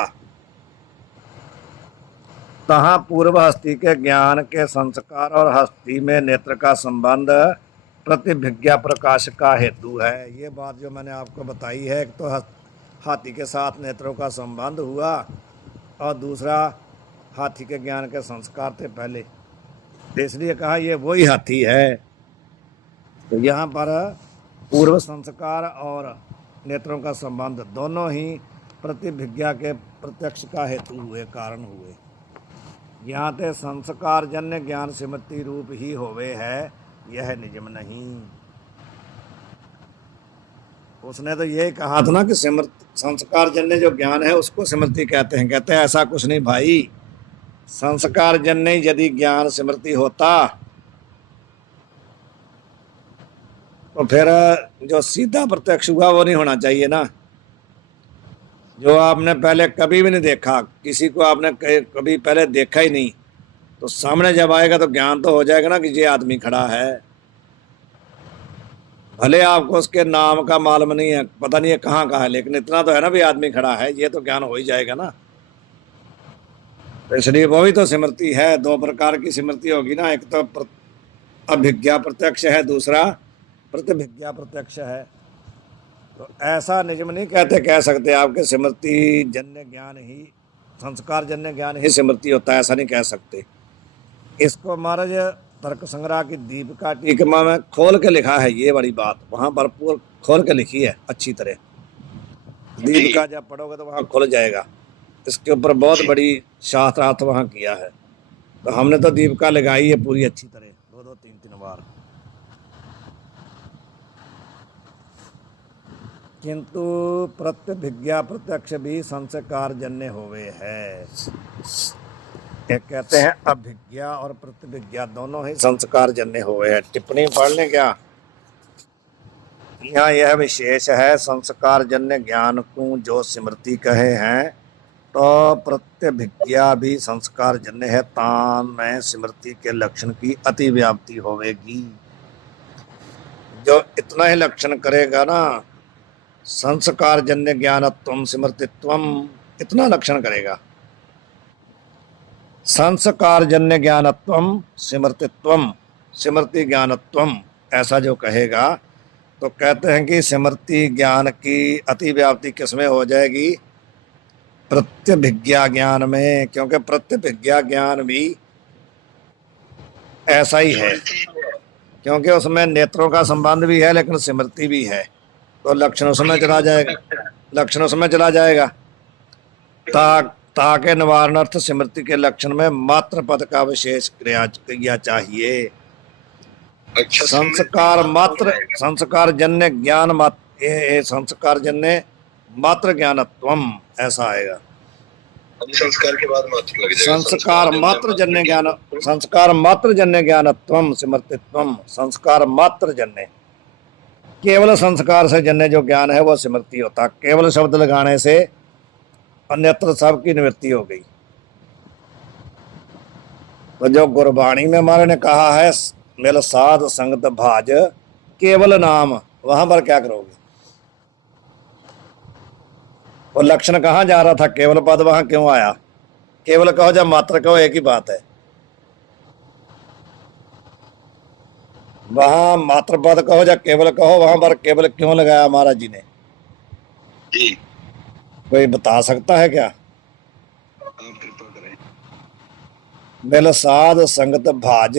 तहाँ पूर्व हस्ती के ज्ञान के संस्कार और हस्ती में नेत्र का संबंध प्रतिभिज्ञा प्रकाश का हेतु है। ये बात जो मैंने आपको बताई है, एक तो हाथी के साथ नेत्रों का संबंध हुआ और दूसरा हाथी के ज्ञान के संस्कार थे पहले, इसलिए कहा ये वही हाथी है। तो यहाँ पर पूर्व संस्कार और नेत्रों का संबंध दोनों ही प्रतिभिज्ञा के प्रत्यक्ष का हेतु हुए, कारण हुए। यहाँ ते संस्कार जन्य ज्ञान स्मृति रूप ही होवे है, यह निजम नहीं। उसने तो यही कहा था ना कि संस्कार जन्य जो ज्ञान है उसको स्मृति कहते हैं। कहते हैं ऐसा कुछ नहीं भाई, संस्कार जन्य यदि ज्ञान स्मृति होता तो फिर जो सीधा प्रत्यक्ष हुआ वो नहीं होना चाहिए ना। जो आपने पहले कभी भी नहीं देखा, किसी को आपने कभी पहले देखा ही नहीं, तो सामने जब आएगा तो ज्ञान तो हो जाएगा ना कि ये आदमी खड़ा है। भले आपको उसके नाम का मालूम नहीं है, पता नहीं है कहाँ का है, लेकिन इतना तो है ना भी आदमी खड़ा है, ये तो ज्ञान हो ही जाएगा ना। तो इसलिए वो भी तो स्मृति है। दो प्रकार की स्मृति होगी ना, एक तो अभिज्ञा प्रत्यक्ष है, दूसरा प्रतिभिज्ञा प्रत्यक्ष है। तो ऐसा निजम नहीं कह सकते आपके स्मृति जन्य ज्ञान ही, संस्कार जन्य ज्ञान ही स्मृति होता है, ऐसा नहीं कह सकते। इसको महाराज तर्क संग्रह की दीपिका टीका में खोल के लिखा है, ये बड़ी बात वहाँ भरपूर खोल के लिखी है अच्छी तरह। दीपिका जब पढ़ोगे तो वहाँ खुल जाएगा, इसके ऊपर बहुत बड़ी शास्त्रार्थ वहाँ किया है। तो हमने तो दीपिका लगाई है पूरी अच्छी तरह, 2-2 3-3 बार। किंतु प्रतिभिज्ञा प्रत्यक्ष भी संस्कार जन्य होवे है। एक कहते हैं अभिज्ञा और प्रतिभिज्ञा दोनों ही संस्कार जन्य हुए हैं। टिप्पणी पढ़ लें क्या? यहाँ यह विशेष है, संस्कार जन्य ज्ञान को जो स्मृति कहे हैं तो प्रतिभिज्ञा भी संस्कार जन्य है, तान में स्मृति के लक्षण की अति व्याप्ति होवेगी। जो इतना ही लक्षण करेगा ना, संस्कार जन्य ज्ञानत्वम स्मृतित्वम, इतना लक्षण करेगा। संस्कार जन्य ज्ञानत्वम स्मृतित्वम, स्मृति ज्ञानत्वम, ऐसा जो कहेगा तो कहते हैं कि स्मृति ज्ञान की अति व्याप्ति किसमें हो जाएगी? प्रत्यभिज्ञा ज्ञान में, क्योंकि प्रत्यभिज्ञा ज्ञान भी ऐसा ही है, क्योंकि उसमें नेत्रों का संबंध भी है लेकिन स्मृति भी है, तो लक्षण उसमें चला जाएगा, लक्षण उसमें चला जाएगा। ताके निवारणार्थ स्मृति के लक्षण में मात्र पद का विशेष क्रिया चाहिए। अच्छा, संस्कार मात्र, संस्कार जन्य ज्ञान मात्र, संस्कार जन्य मात्र ज्ञानत्वम, ऐसा आएगा। संस्कार के बाद मात्र लग जाएगा। संस्कार मात्र जन्य ज्ञान, संस्कार मात्र जन्य ज्ञानत्वम स्मृतित्वम, संस्कार मात्र जन्य, केवल संस्कार से जन्य जो ज्ञान है वो स्मृति होता। केवल शब्द लगाने से अन्यत्र सब की निवृत्ति हो गई। तो जो गुरबाणी में हमारे ने कहा है मेल साध संगत भाज केवल नाम, वहां पर क्या करोगे? वो लक्षण कहाँ जा रहा था? केवल पद वहां क्यों आया? केवल कहो जब मात्र कहो एक ही बात है। वहां मात्र पद कहो या केवल कहो, वहां पर केवल क्यों लगाया महाराज जी ने? जी कोई बता सकता है क्या? मेल साध संगत भाज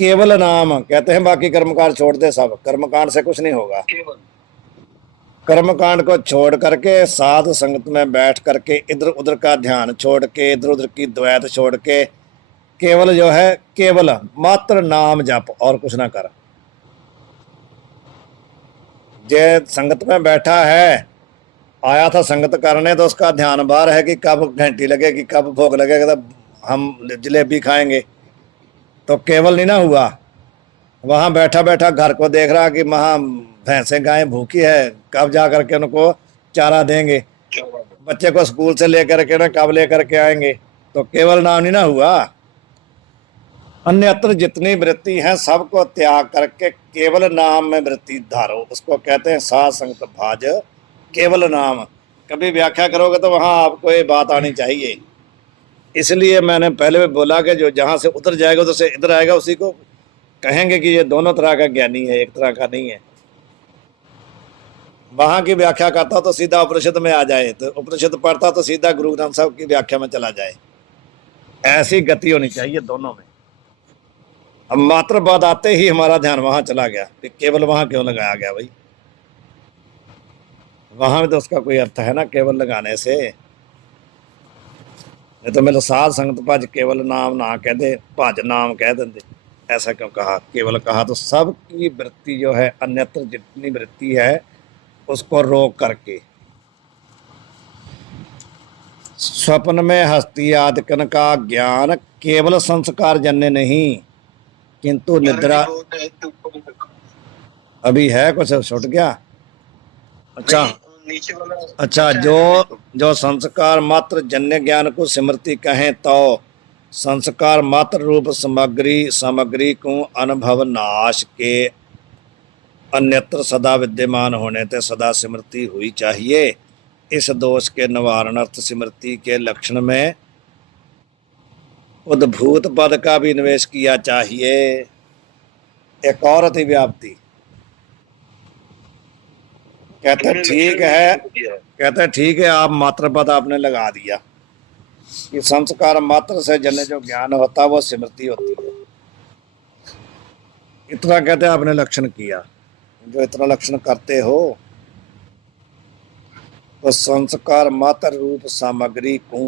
केवल नाम कहते हैं, बाकी कर्मकांड छोड़ दे सब, कर्मकांड से कुछ नहीं होगा। केवल कर्मकांड को छोड़ करके साधु संगत में बैठ करके इधर उधर का ध्यान छोड़ के, इधर उधर की द्वैत छोड़ के, केवल जो है केवल मात्र नाम जप और कुछ ना कर। जे संगत में बैठा है, आया था संगत करने, तो उसका ध्यान बाहर है कि कब घंटी लगेगी, कब भोग लगेगा, तब हम जलेबी खाएंगे, तो केवल नहीं ना हुआ। वहां बैठा बैठा घर को देख रहा कि वहां भैंसें गायें भूखी है, कब जा करके उनको चारा देंगे, बच्चे को स्कूल से लेकर के ना कब लेकर के आएंगे, तो केवल नाम नहीं ना हुआ। अन्यत्र जितनी वृत्ति है सबको त्याग करके केवल नाम में वृत्ति धारो, उसको कहते हैं साध संगत भाज केवल नाम। कभी व्याख्या करोगे तो वहां आपको ये बात आनी चाहिए। इसलिए मैंने पहले भी बोला कि जो जहां से उतर जाएगा उधर से इधर आएगा, उसी को कहेंगे कि ये दोनों तरह का ज्ञानी है, एक तरह का नहीं है। वहां की व्याख्या करता तो सीधा उपनिषद में आ जाए, तो उपनिषद पढ़ता तो सीधा गुरु ग्रंथ साहब की व्याख्या में चला जाए। ऐसी गति होनी चाहिए दोनों में। अब मात्र बात आते ही हमारा ध्यान वहां चला गया कि केवल वहां क्यों लगाया गया भाई, वहां भी तो उसका कोई अर्थ है ना केवल लगाने से। नहीं तो मेरे साध संगत भज केवल नाम ना कह दे, भज नाम कह देंगे। ऐसा क्यों कहा, केवल कहा तो सबकी वृत्ति जो है, अन्यत्र जितनी वृत्ति है उसको रोक करके। स्वप्न में हस्ती आदिकन का ज्ञान केवल संस्कार जन्य नहीं, किंतु निद्रा अभी है, कुछ छूट गया। अच्छा नीचे वाला अच्छा, जो संस्कार मात्र जन्य ज्ञान को स्मृति कहें तो संस्कार मात्र रूप सामग्री को अनुभव नाश के अन्यत्र सदा विद्यमान होने ते सदा स्मृति हुई चाहिए। इस दोष के निवारणार्थ स्मृति के लक्षण में उद्भूत पद का भी निवेश किया चाहिए। एक और अतिव्याप्ति कहते ठीक है, आप मात्र पद आपने लगा दिया कि संस्कार मात्र से जन्य जो ज्ञान होता है वो स्मृति होती है, इतना कहते हैं आपने लक्षण किया। जो इतना लक्षण करते हो तो संस्कार मात्र रूप सामग्री को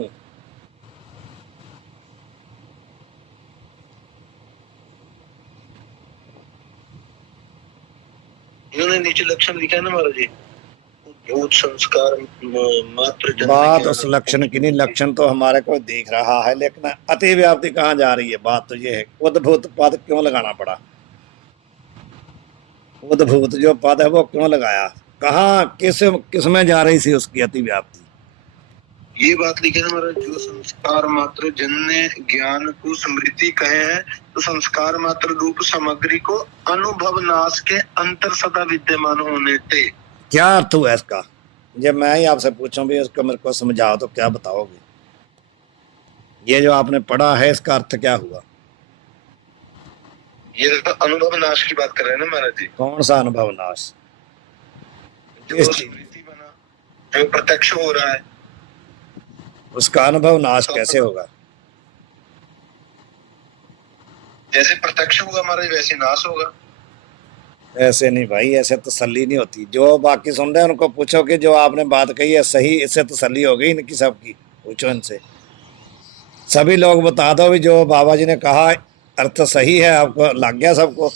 इन्होंने नीचे लक्षण लिखा है ना महाराज जी, भूत संस्कार मात्र जन्य बात ज्ञान। उस लक्षण की नहीं, लक्षण तो हमारे को दिख रहा है, लेकिन अति व्याप्ति कहाँ जा रही है। बात तो ये है, उद्भूत पद क्यों लगाना पड़ा, उद्भूत जो पद है वो क्यों लगाया, कहाँ किस में जा रही थी उसकी अति व्याप्ति। ये बात लिखे ना महाराज, जो संस्कार मात्र जन्य ज्ञान को स्मृति कहे हैं, तो संस्कार मात्र रूप सामग्री को अनुभव नाश के अंतर सदा विद्यमान होने थे। क्या अर्थ हुआ इसका, जब मैं ही आपसे पूछूं भी उसको मेरे को समझाओ तो क्या बताओगे। ये जो आपने पढ़ा है इसका अर्थ क्या हुआ। ये तो अनुभव नाश की बात कर रहे हैं ना महाराज जी। कौन सा अनुभव नाश, जो स्मृति बना, जो प्रत्यक्ष हो रहा है, उसका अनुभव नाश कैसे होगा। जैसे प्रत्यक्ष हुआ महाराज वैसे नाश होगा। ऐसे नहीं भाई, ऐसे तसल्ली नहीं होती। जो बाकी सुन रहे हैं उनको पूछो कि जो आपने बात कही है सही, इससे तसल्ली हो गई इनकी सबकी, पूछो इनसे। सभी लोग बता दो भी जो बाबा जी ने कहा अर्थ सही है, आपको लग गया सबको।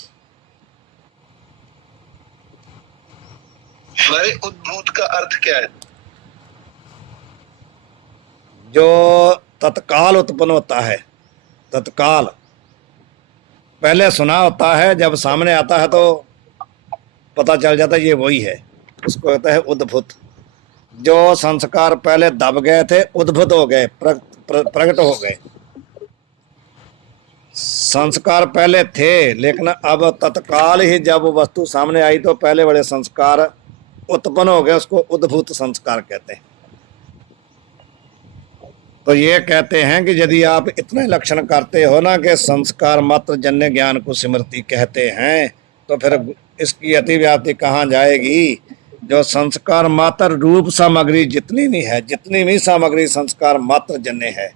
हमारे उद्भूत का अर्थ क्या है, जो तत्काल उत्पन्न होता है, तत्काल पहले सुना होता है, जब सामने आता है तो पता चल जाता है ये वही है, उसको कहता है उद्भूत। जो संस्कार पहले दब गए थे उद्भूत हो गए, प्रकट हो गए। संस्कार पहले थे लेकिन अब तत्काल ही जब वस्तु सामने आई तो पहले बड़े संस्कार उत्पन्न हो गए, उसको उद्भूत संस्कार कहते हैं। तो ये कहते हैं कि यदि आप इतने लक्षण करते हो ना कि संस्कार मात्र जन्य ज्ञान को स्मृति कहते हैं, तो फिर इसकी अतिव्याप्ति कहाँ जाएगी। जो संस्कार मात्र रूप सामग्री जितनी भी है, जितनी भी सामग्री संस्कार मात्र जन्य है,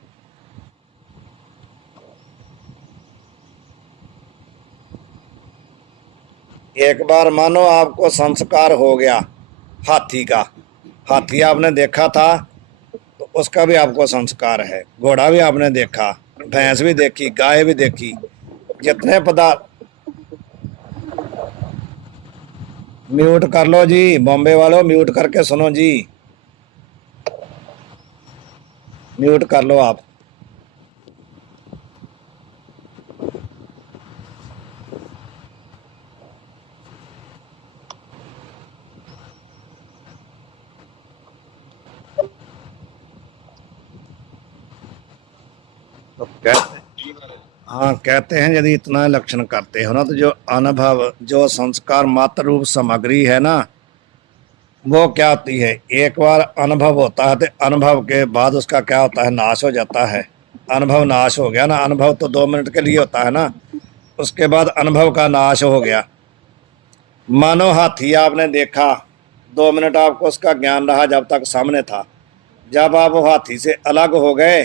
एक बार मानो आपको संस्कार हो गया हाथी का, हाथी आपने देखा था तो उसका भी आपको संस्कार है, घोड़ा भी आपने देखा, भैंस भी देखी, गाय भी देखी, जितने पदार्थ। म्यूट कर लो जी, बॉम्बे वालों म्यूट करके सुनो जी, म्यूट कर लो आप। तो कहते, हाँ कहते हैं यदि इतना लक्षण करते हो ना तो जो अनुभव, जो संस्कार मात्र रूप सामग्री है ना, वो क्या होती है, एक बार अनुभव होता है तो अनुभव के बाद उसका क्या होता है, नाश हो जाता है। अनुभव नाश हो गया ना, अनुभव तो 2 मिनट के लिए होता है ना, उसके बाद अनुभव का नाश हो गया। मानो हाथी आपने देखा, 2 मिनट आपको उसका ज्ञान रहा जब तक सामने था, जब आप वो हाथी से अलग हो गए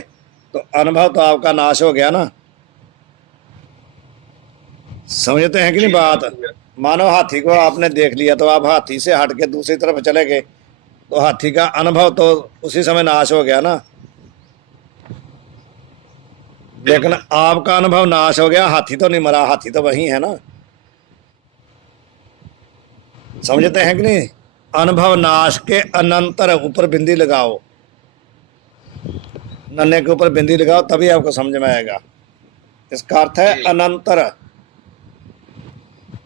तो अनुभव तो आपका नाश हो गया ना। समझते हैं कि नहीं बात। मानो हाथी को आपने देख लिया तो आप हाथी से हट के दूसरी तरफ चले गए तो हाथी का अनुभव तो उसी समय नाश हो गया ना, लेकिन आपका अनुभव नाश हो गया, हाथी तो नहीं मरा, हाथी तो वही है ना। समझते हैं कि नहीं। अनुभव नाश के अनंतर ऊपर बिंदी लगाओ, नन्हे के ऊपर बिंदी लगाओ तभी आपको समझ में आएगा। इसका अर्थ है अनंतर।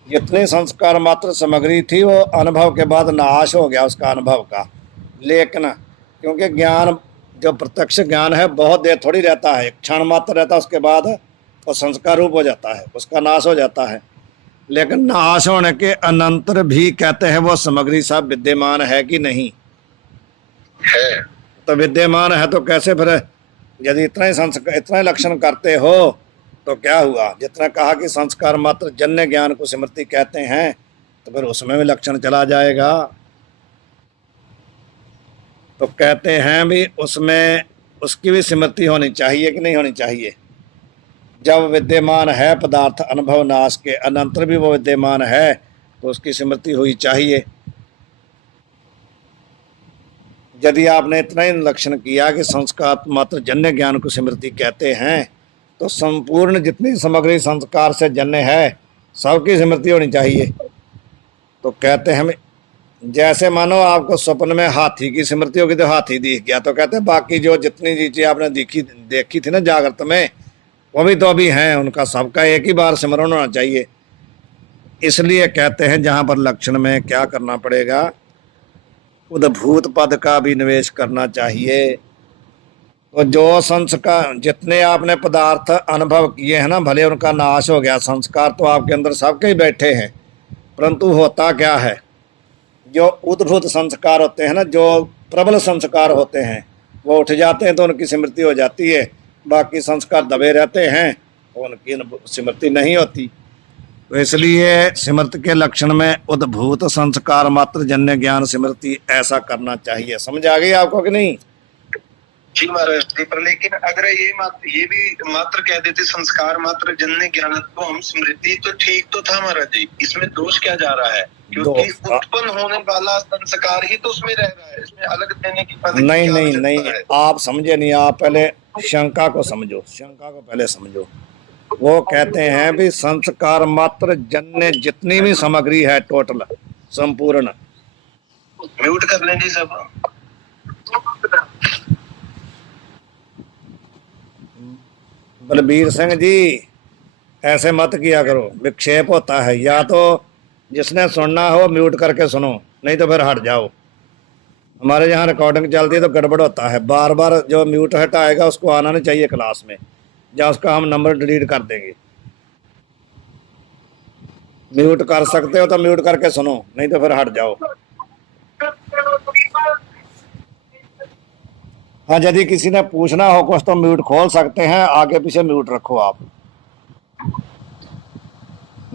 जितनी संस्कार मात्र सामग्री थी वो अनुभव के बाद नाश हो गया उसका अनुभव का। लेकिन क्योंकि ज्ञान, जो प्रत्यक्ष ज्ञान है बहुत देर थोड़ी रहता है, क्षण मात्र रहता है, उसके बाद वो संस्कार रूप हो जाता है, उसका नाश हो जाता है। लेकिन नाश होने के अनंतर भी कहते हैं वो सामग्री सब विद्यमान है कि नहीं है। तो विद्यमान है तो कैसे फिर, यदि इतना ही संस्कार, इतना ही लक्षण करते हो तो क्या हुआ, जितना कहा कि संस्कार मात्र जन्य ज्ञान को स्मृति कहते हैं तो फिर उसमें भी लक्षण चला जाएगा। तो कहते हैं भी उसमें उसकी भी स्मृति होनी चाहिए कि नहीं होनी चाहिए। जब विद्यमान है पदार्थ अनुभव नाश के अनंतर भी वो विद्यमान है तो उसकी स्मृति हुई चाहिए। यदि आपने इतना ही लक्षण किया कि संस्कार मात्र जन्य ज्ञान को स्मृति कहते हैं तो संपूर्ण जितनी सामग्री संस्कार से जन्य है सबकी स्मृति होनी चाहिए। तो कहते हैं जैसे मानो आपको स्वप्न में हाथी की स्मृति होगी तो हाथी दिख गया, तो कहते हैं बाकी जो जितनी चीजें आपने देखी थी ना जागृत में वो भी तो अभी हैं, उनका सबका एक ही बार स्मरण होना चाहिए। इसलिए कहते हैं जहां पर लक्षण में क्या करना पड़ेगा, उद्भूत पद का भी निवेश करना चाहिए। तो जो संस्कार जितने आपने पदार्थ अनुभव किए हैं ना, भले उनका नाश हो गया, संस्कार तो आपके अंदर सबके ही बैठे हैं, परंतु होता क्या है, जो उद्भूत संस्कार होते हैं ना, जो प्रबल संस्कार होते हैं वो उठ जाते हैं तो उनकी स्मृति हो जाती है, बाकी संस्कार दबे रहते हैं तो उनकी स्मृति नहीं होती। तो इसलिए स्मृति के लक्षण में उद्भूत संस्कार मात्र जन्य ज्ञान स्मृति ऐसा करना चाहिए। समझ आ गई आपको कि नहीं। जी महाराज जी, पर लेकिन अगर ये भी मात्र कह देते संस्कार मात्र जन्य ज्ञान तो हम स्मृति तो ठीक तो था महाराज जी, इसमें दोष क्या जा रहा है, क्योंकि उत्पन्न होने वाला संस्कार ही तो उसमें रह रहा है, इसमें अलग देने की पद नहीं नहीं नहीं, आप समझे नहीं, आप पहले शंका को समझो, शंका को पहले समझो। वो कहते हैं भी संस्कार मात्र जन्य जितनी भी सामग्री है टोटल संपूर्ण। म्यूट कर लें जी सब। बलबीर सिंह जी ऐसे मत किया करो, विक्षेप होता है, या तो जिसने सुनना हो म्यूट करके सुनो, नहीं तो फिर हट जाओ। हमारे यहाँ रिकॉर्डिंग चलती है तो गड़बड़ होता है, बार बार जो म्यूट हटाएगा उसको आना नहीं चाहिए क्लास में, या उसका हम नंबर डिलीट कर देंगे। म्यूट कर सकते हो तो म्यूट करके सुनो, नहीं तो फिर हट जाओ। हाँ, यदि किसी ने पूछना हो कुछ तो म्यूट खोल सकते हैं, आगे पीछे म्यूट रखो आप।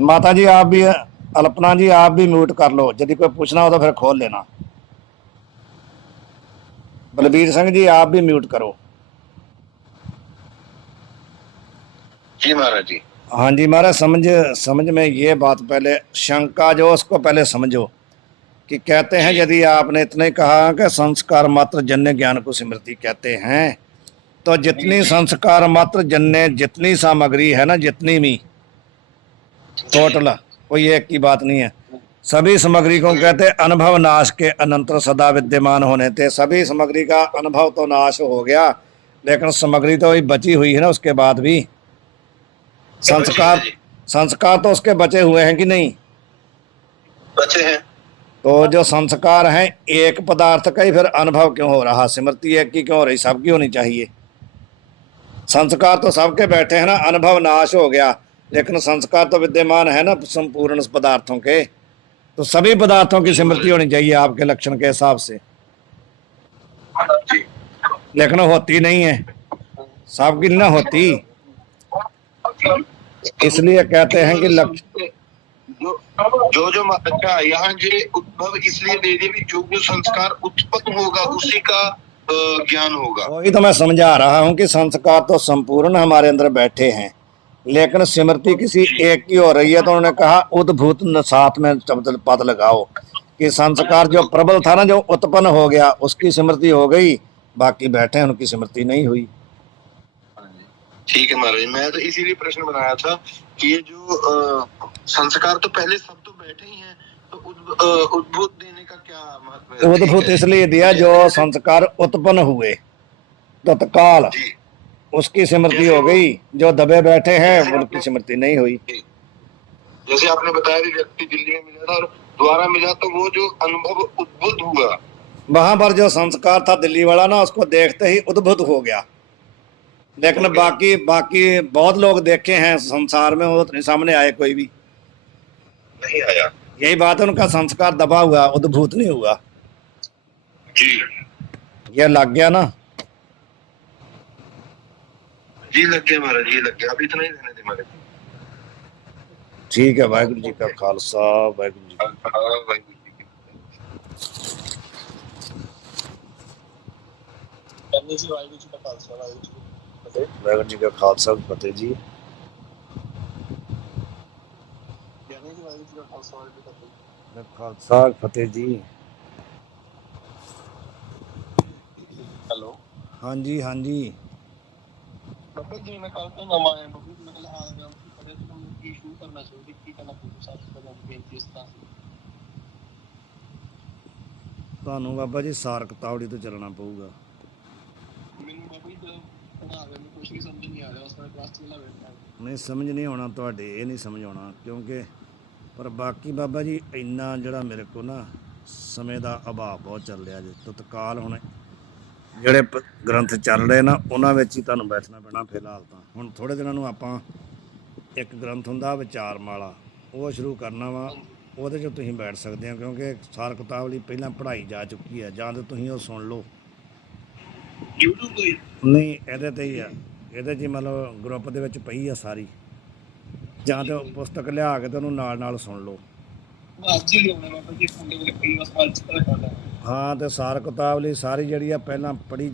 माता जी आप भी, अल्पना जी आप भी म्यूट कर लो, यदि कोई पूछना हो तो फिर खोल लेना। बलबीर सिंह जी आप भी म्यूट करो। जी महाराज जी। हाँ जी महाराज, समझ में ये बात, पहले शंका जो उसको पहले समझो कि कहते हैं, यदि आपने इतने कहा कि संस्कार मात्र जन्य ज्ञान को स्मृति कहते हैं, तो जितनी संस्कार मात्र जन्य जितनी सामग्री है ना, जितनी भी टोटल, कोई एक की बात नहीं है, सभी सामग्री को कहते हैं अनुभव नाश के अनंतर सदा विद्यमान होने थे। सभी सामग्री का अनुभव तो नाश हो गया, लेकिन सामग्री तो वही बची हुई है ना उसके बाद भी। संस्कार संस्कार तो उसके बचे हुए हैं कि नहीं? बचे हैं। तो जो संस्कार हैं एक पदार्थ का ही फिर अनुभव क्यों हो रहा? स्मृति एक की क्यों हो रही? सबकी होनी चाहिए। संस्कार तो सबके बैठे हैं ना, अनुभव नाश हो गया, लेकिन संस्कार तो विद्यमान है ना संपूर्ण पदार्थों के। तो सभी पदार्थों की स्मृति होनी चाहिए आपके लक्षण के हिसाब से, लेकिन होती नहीं है, सबकी ना होती। इसलिए कहते हैं कि लक्ष्य जो अच्छा, यहाँ जो उद्भव इसलिए दे दिया कि जो संस्कार उत्पन्न होगा उसी का ज्ञान होगा। वही तो मैं समझा रहा हूँ कि संस्कार तो संपूर्ण हमारे अंदर बैठे हैं, लेकिन स्मृति किसी एक की हो रही है। तो उन्होंने कहा उद्भूत साथ में शब्द पद लगाओ कि संस्कार जो प्रबल था ना, जो उत्पन्न हो गया, उसकी स्मृति हो गई, बाकी बैठे हैं उनकी स्मृति नहीं हुई। ठीक है महाराज, मैं तो इसीलिए प्रश्न बनाया था कि ये जो संस्कार तो पहले सब तो बैठे ही हैं, तो उद्भूत देने का क्या महत्व है? उद्भूत इसलिए दिया जो संस्कार उत्पन्न हुए तत्काल उसकी स्मृति हो गई, जो दबे बैठे हैं उनकी स्मृति नहीं हुई। जैसे आपने बताया कि व्यक्ति दिल्ली में मिला था और दोबारा मिला, तो वो जो अनुभव उद्भुत हुआ, वहां पर जो संस्कार था दिल्ली वाला ना, उसको देखते ही उद्भुत हो गया। लेकिन बाकी बहुत लोग देखे हैं संसार में, वो सामने आए कोई भी नहीं आया। यही बात है, उनका संस्कार दबा हुआ, उद्भूत नहीं हुआ जी। ये लग गया ना? जी लग गया महाराज, ये लग गया। अब इतना ही रहने दे महाराज। ठीक है, वाहिगुरु जी का खालसा, वाहिगुरु जी वाहिगुरु जी का खालसा, फतेह जी। खालसा फतेह जी। हेलो। हाँ जी, हाँ जी। बाबा जी मैं कल तो नवा आया, बाबा मैं कल आ गया, पहले तो हम की शुरू करना चाहिए कि करना चाहिए साथ में बेनती इस तरह ਤੁਹਾਨੂੰ ਬਾਬਾ ਜੀ ਸਾਰਕ ਤਾਵੜੀ ਤੋਂ ਚੱਲਣਾ ਪਊਗਾ। ਮੈਨੂੰ ਬਾਬਾ ਜੀ ਪੜਾ ਰਹੇ, ਕੁਝ ਵੀ ਸਮਝ ਨਹੀਂ ਆ ਰਿਹਾ, ਉਸ ਦਾ ਕਲਾਸ ਚੱਲਣਾ ਬੈਠਾ ਨਹੀਂ ਸਮਝ ਨਹੀਂ ਆਉਣਾ ਤੁਹਾਡੇ, ਇਹ ਨਹੀਂ ਸਮਝ ਆਉਣਾ, ਕਿਉਂਕਿ ਪਰ ਬਾਕੀ ਬਾਬਾ ਜੀ ਇੰਨਾ ਜਿਹੜਾ ਮੇਰੇ ਕੋਲ ਨਾ ਸਮੇਂ ਦਾ ਅਭਾਵ ਬਹੁਤ ਚੱਲ ਰਿਹਾ ਜੀ। ਤਤਕਾਲ ਹੁਣ ਜਿਹੜੇ ਗ੍ਰੰਥ ਚੱਲ ਰਹੇ ਨਾ, ਉਹਨਾਂ ਵਿੱਚ ਹੀ ਤੁਹਾਨੂੰ ਬੈਠਣਾ ਪੈਣਾ ਫਿਲਹਾਲ। ਤਾਂ ਹੁਣ ਥੋੜੇ ਦਿਨਾਂ ਨੂੰ ਆਪਾਂ ਇੱਕ ਗ੍ਰੰਥ ਹੁੰਦਾ ਵਿਚਾਰਮਾਲਾ, ਉਹ ਸ਼ੁਰੂ ਕਰਨਾ ਵਾ। ਉਹਦੇ 'ਚ ਤੁਸੀਂ ਬੈਠ ਸਕਦੇ ਹੋ, ਕਿਉਂਕਿ ਸਾਰ ਕਿਤਾਬ ਲਈ ਪਹਿਲਾਂ ਪੜ੍ਹਾਈ ਜਾ ਚੁੱਕੀ ਹੈ, ਜਾਂ ਤਾਂ ਤੁਸੀਂ ਉਹ ਸੁਣ ਲਓ। YouTube ਕੋਈ ਨਹੀਂ, ਇਹਦੇ 'ਤੇ ਹੀ ਆ, ਇਹਦੇ 'ਚ ਹੀ ਮਤਲਬ ਗਰੁੱਪ ਦੇ ਵਿੱਚ ਪਈ ਆ ਸਾਰੀ, ਜਾਂ ਤਾਂ ਪੁਸਤਕ ਲਿਆ ਕੇ ਤੇ ਉਹਨੂੰ ਨਾਲ ਨਾਲ ਸੁਣ ਲਓ। ਅੱਜ ਹੀ ਲਿਆਉਣਾ ਬਾਬਾ ਜੀ, ਫੋਨ ਦੇ ਵਿੱਚ ਪਈ ਬਸ ਅੱਜ ਤੱਕ ਕਰਦਾ। ਹਾਂ, ਤੇ ਸਾਰ ਕਿਤਾਬ ਲਈ ਸਾਰੀ ਜਿਹੜੀ ਆ ਪਹਿਲਾਂ ਪੜ੍ਹੀ